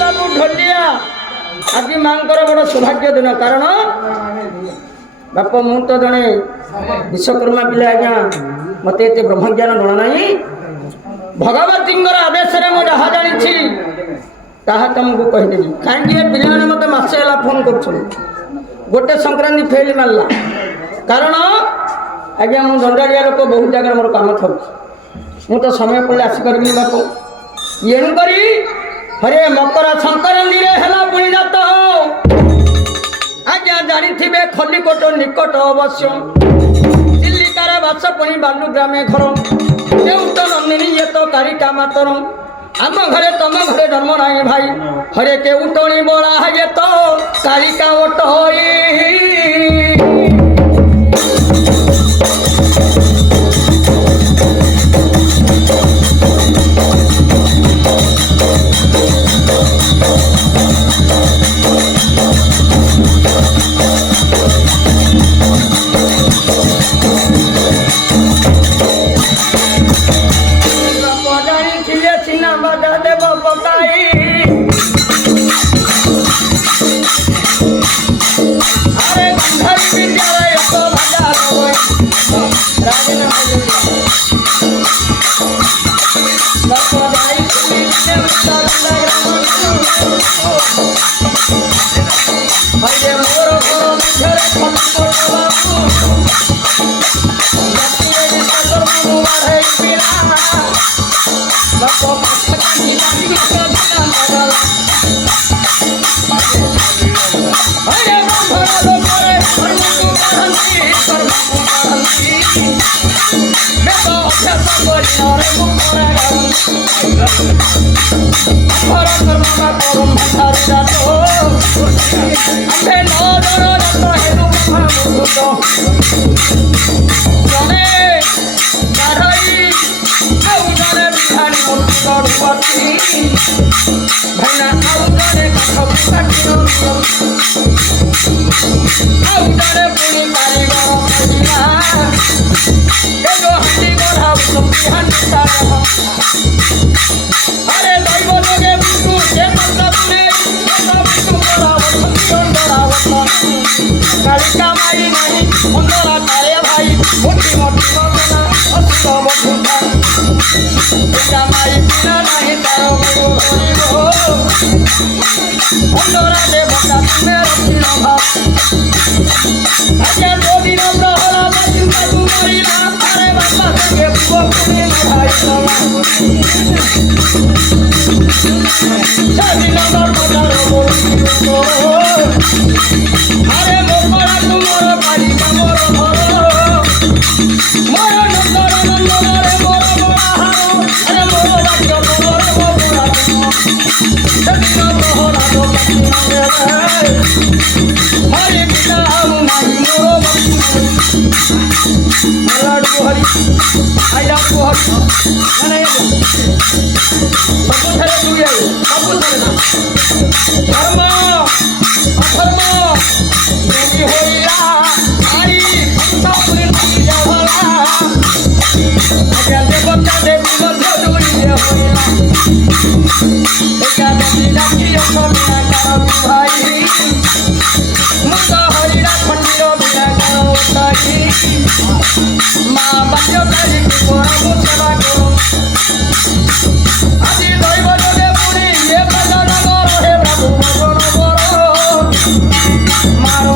ବାବୁ ଢୋଲିଆ ଆଜି ମାଙ୍କର ବଡ଼ ସୌଭାଗ୍ୟ ଦିନ। କାରଣ ବାପ ମୁଁ ତ ଜଣେ ବିଶ୍ୱକର୍ମା ପିଲା ଆଜ୍ଞା, ମୋତେ ଏତେ ବ୍ରହ୍ମଜ୍ଞାନ ଜଣା ନାହିଁ। ଭଗବତୀଙ୍କର ଆଦେଶରେ ମୁଁ ଯାହା ଜାଣିଛି ତାହା ତମକୁ କହିଦେବି। କାହିଁକି ଏ ପିଲାମାନେ ମୋତେ ମାସେ ହେଲା ଫୋନ୍ କରୁଛନ୍ତି, ଗୋଟେ ସଂକ୍ରାନ୍ତି ଫେଲ୍ ମାରିଲା। କାରଣ ଆଜ୍ଞା ମୁଁ ଦଣ୍ଡାଳିଆ ଲୋକ, ବହୁତ ଜାଗାରେ ମୋର କାମ ଥାଉଛି, ମୁଁ ତ ସମୟ ପଡ଼ିଲେ ଆସିପାରିବିନି ବାପ। ଏଣୁକରି ହରେ ମକର ସଂକ୍ରାନ୍ତିରେ ହେଲା ପୁଣି ଯାତ ଆଜ୍ଞା ଜାଣିଥିବେ ଖଲିକୋଟ ନିକଟ ଅବଶ୍ୟ ଚିଲିକାର ବାସ ପୁଣି ବାଲୁ ଗ୍ରାମେ ଘର କେଉଟ ନନ୍ଦିନୀ ଏ ତ କାରିକା ମାତର ଆମ ଘରେ ତମ ଘରେ ଜନ୍ମ ନାହିଁ ଭାଇ ହରେ କେଉଟଣି ବଳା ଏ ତ କାରିକା ଓଟ मारो